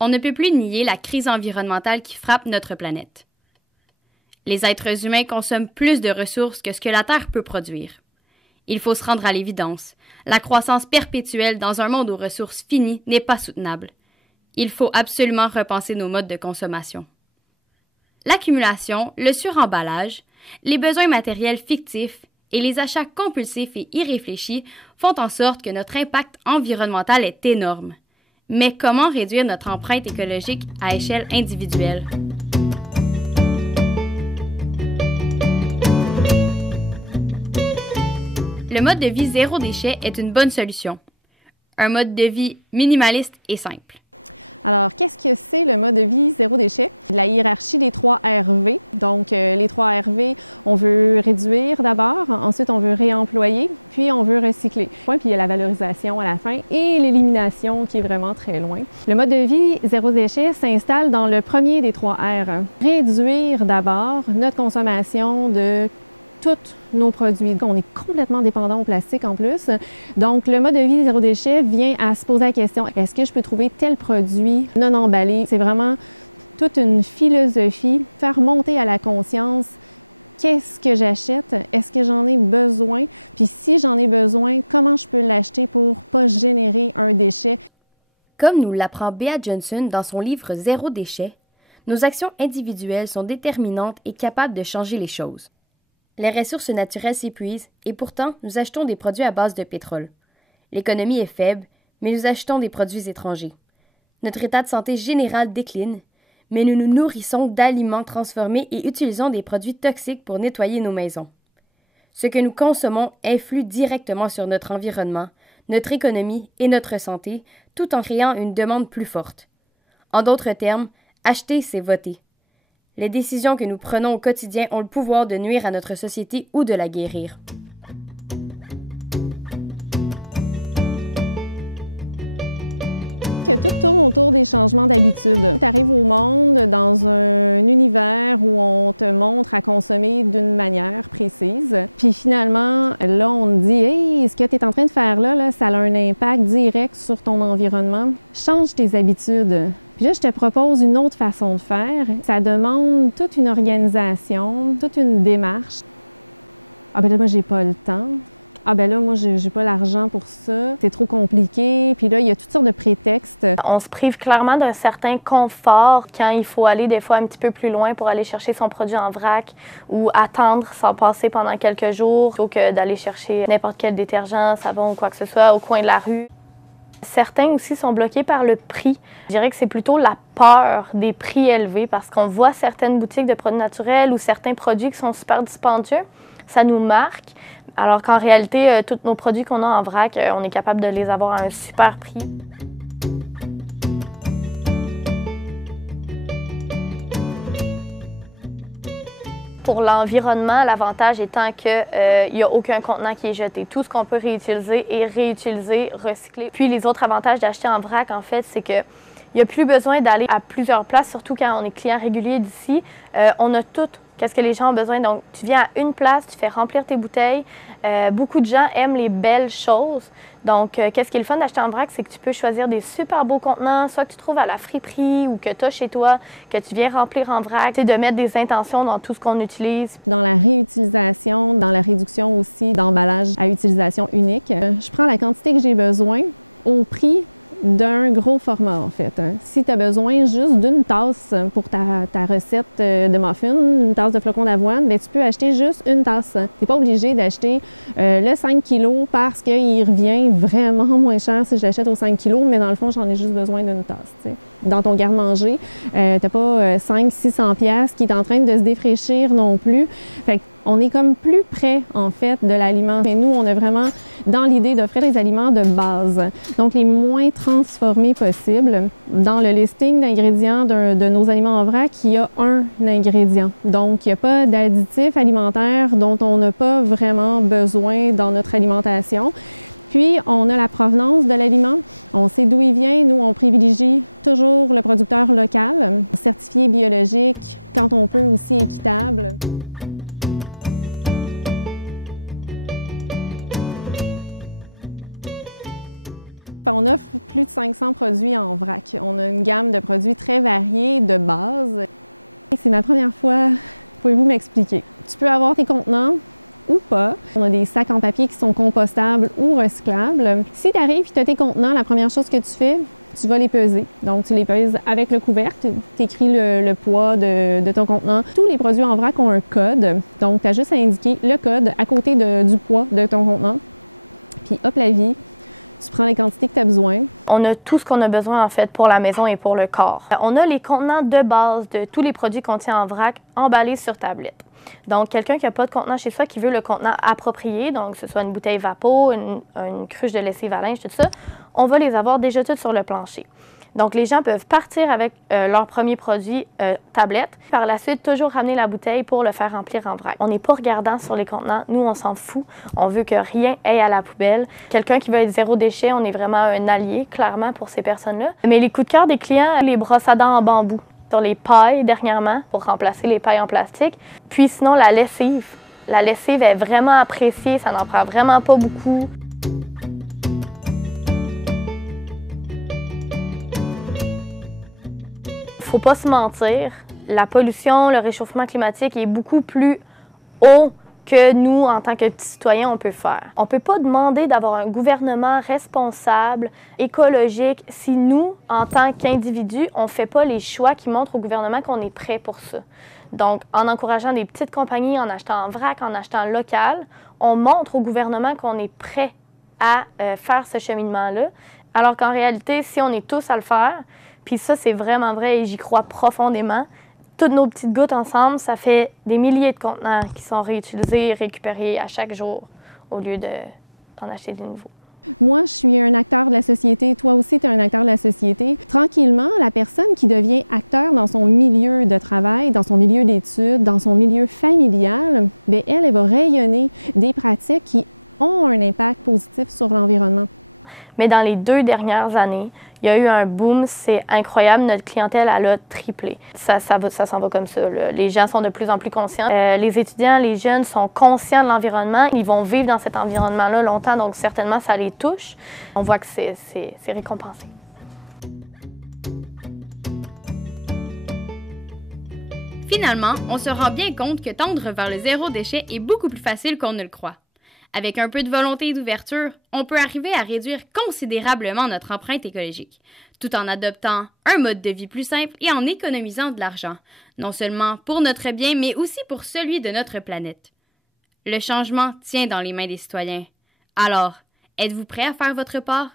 On ne peut plus nier la crise environnementale qui frappe notre planète. Les êtres humains consomment plus de ressources que ce que la Terre peut produire. Il faut se rendre à l'évidence. La croissance perpétuelle dans un monde aux ressources finies n'est pas soutenable. Il faut absolument repenser nos modes de consommation. L'accumulation, le suremballage, les besoins matériels fictifs et les achats compulsifs et irréfléchis font en sorte que notre impact environnemental est énorme. Mais comment réduire notre empreinte écologique à échelle individuelle? Le mode de vie zéro déchet est une bonne solution. Un mode de vie minimaliste et simple. Alors, qu'est-ce que c'est le mode de vie zéro déchet? La hiérarchie des 3 RV. Donc, les 3 RV, on veut réduire d'abord, ensuite on veut réemployer, puis on veut recycler. Puis il y a la valorisation à la fin et l'élimination qui est vraiment très loin. Le mode de vie zéro déchet s'installe dans le premier des 3 R. Réduire d'abord notre consommation de tous nos produits. On est complètement dépendant au plastique en plus. Donc, le mode de vie zéro déchet vient à se poser la question, est-ce que je peux trouver tel produit non emballé? C'est vraiment toute une philosophie, faire monter à la conscience qu'est-ce que j'achète, est-ce que j'en ai besoin, puis si j'en ai besoin, comment je peux l'acheter pour pas générer un déchet. Comme nous l'apprend Bea Johnson dans son livre Zéro déchet, nos actions individuelles sont déterminantes et capables de changer les choses. Les ressources naturelles s'épuisent et pourtant, nous achetons des produits à base de pétrole. L'économie est faible, mais nous achetons des produits étrangers. Notre état de santé général décline, mais nous nous nourrissons d'aliments transformés et utilisons des produits toxiques pour nettoyer nos maisons. Ce que nous consommons influe directement sur notre environnement, notre économie et notre santé, tout en créant une demande plus forte. En d'autres termes, acheter, c'est voter. Les décisions que nous prenons au quotidien ont le pouvoir de nuire à notre société ou de la guérir. Que tout tourne autour des changements d'habitude. Tu arrives au monde dans un univers où on te montre à consommer d'une manière précise. Puis finalement, là, on te dit « Hey, ce que tu es en train de faire là, ça a un impact direct sur ton environnement. Change tes habitudes. » Puis là, je te propose une autre façon de faire. Ça demande toute une organisation, toute une démarche. Ah ben là, moi, j'ai pas le temps. Ah ben là, moi, j'ai pas l'argent pour ça. C'est trop compliqué. Puis là, il y a toutes sortes de prétextes. On se prive clairement d'un certain confort quand il faut aller des fois un petit peu plus loin pour aller chercher son produit en vrac ou attendre sans passer pendant quelques jours plutôt que d'aller chercher n'importe quel détergent, savon ou quoi que ce soit au coin de la rue. Certains aussi sont bloqués par le prix. Je dirais que c'est plutôt la peur des prix élevés parce qu'on voit certaines boutiques de produits naturels ou certains produits qui sont super dispendieux. Ça nous marque, alors qu'en réalité, tous nos produits qu'on a en vrac, on est capable de les avoir à un super prix. Pour l'environnement, l'avantage étant qu'il n'y a aucun contenant qui est jeté. Tout ce qu'on peut réutiliser est réutilisé, recyclé. Puis les autres avantages d'acheter en vrac, en fait, c'est qu'il n'y a plus besoin d'aller à plusieurs places, surtout quand on est client régulier d'ici. On a tout. Qu'est-ce que les gens ont besoin? Donc, tu viens à une place, tu fais remplir tes bouteilles. Beaucoup de gens aiment les belles choses. Donc, qu'est-ce qui est le fun d'acheter en vrac, c'est que tu peux choisir des super beaux contenants, soit que tu trouves à la friperie ou que tu as chez toi, que tu viens remplir en vrac. C'est de mettre des intentions dans tout ce qu'on utilise. Dans la réutilisation, dans la réduction aussi d'emballage à utilisation unique, je prends la quantité que j'ai besoin au prix d'un gros format, en fait. Si tu as besoin juste d'une tasse pour ta recette de muffin, une tasse de flocons d'avoine, bien, tu peux acheter juste une tasse. Tu n'es pas obligé d'acheter le 5 kg parce qu'il revient vraiment moins cher si je l'achète au 5 kg, mais dans le fond, j'en ai juste besoin d'une tasse. T'sais. Dans ton garde-manger, tu n'as pas 500-600$ qui est en train de se défraîchir non plus. Fait on est comme plus près, en fait, de l'aliment. Mais nous, on a vraiment dans l'idée d'offrir des aliments de base, donc les moins transformés possibles. Dans le listing d'ingrédients de nos aliments en vrac, il y a un ingrédient. Donc, il n'y a pas d'additifs alimentaires dont on n'a pas vraiment besoin dans notre alimentation. Puis, on a la provenance de l'aliment. On sait d'où il vient. Nous, on privilégie toujours le producteur local, certifié biologique, quand on peut aussi équitable. On offre plus de 500 produits en vrac. On a une gamme de produits très variés de base. C'est ma première fois. Pouvez-vous m'expliquer? Tu peux avoir tes contenants ou pas. On a des sacs en papier qui sont compostables ou recyclables. Si tu arrives et tu as tes contenants, la première chose que tu fais, tu vas les peser. Donc, tu les pèses avec le couvercle, tu écris le poids de ton contenant. Tous les produits en vrac ont un code. Donc, tu as juste à indiquer le code à côté du poids de ton contenant. Puis, hop, la vie. Tu prends les quantités que tu as besoin. On a tout ce qu'on a besoin, en fait, pour la maison et pour le corps. On a les contenants de base de tous les produits qu'on tient en vrac emballés sur tablette. Donc, quelqu'un qui n'a pas de contenant chez soi, qui veut le contenant approprié, donc que ce soit une bouteille Vapo, une cruche de lessive à linge, tout ça, on va les avoir déjà toutes sur le plancher. Donc, les gens peuvent partir avec leur premier produit tablette. Par la suite, toujours ramener la bouteille pour le faire remplir en vrac. On n'est pas regardant sur les contenants. Nous, on s'en fout. On veut que rien aille à la poubelle. Quelqu'un qui veut être zéro déchet, on est vraiment un allié, clairement, pour ces personnes-là. Mais les coups de cœur des clients, les brosses à dents en bambou, sur les pailles dernièrement, pour remplacer les pailles en plastique. Puis sinon, la lessive. La lessive est vraiment appréciée. Ça n'en prend vraiment pas beaucoup. Faut pas se mentir, la pollution, le réchauffement climatique est beaucoup plus haut que nous, en tant que petits citoyens, on peut faire. On peut pas demander d'avoir un gouvernement responsable, écologique, si nous, en tant qu'individus, on fait pas les choix qui montrent au gouvernement qu'on est prêt pour ça. Donc, en encourageant des petites compagnies, en achetant en vrac, en achetant local, on montre au gouvernement qu'on est prêt à faire ce cheminement-là. Alors qu'en réalité, si on est tous à le faire, puis ça, c'est vraiment vrai et j'y crois profondément. Toutes nos petites gouttes ensemble, ça fait des milliers de contenants qui sont réutilisés et récupérés à chaque jour au lieu d'en acheter de nouveaux. Moi, je suis un acteur de la société. Toi aussi, tu es un acteur de la société. Tranquillement, la personne qui devient acteur dans son milieu de travail, dans son milieu d'études, dans son milieu familial, bien, elle va rayonner des pratiques qui ont un impact positif sur l'environnement. Mais dans les 2 dernières années, il y a eu un boom, c'est incroyable. Notre clientèle, elle a triplé. Ça s'en va comme ça, là. Les gens sont de plus en plus conscients. Les étudiants, les jeunes sont conscients de l'environnement. Ils vont vivre dans cet environnement-là longtemps, donc certainement, ça les touche. On voit que c'est récompensé. Finalement, on se rend bien compte que tendre vers le zéro déchet est beaucoup plus facile qu'on ne le croit. Avec un peu de volonté et d'ouverture, on peut arriver à réduire considérablement notre empreinte écologique, tout en adoptant un mode de vie plus simple et en économisant de l'argent, non seulement pour notre bien, mais aussi pour celui de notre planète. Le changement tient dans les mains des citoyens. Alors, êtes-vous prêts à faire votre part?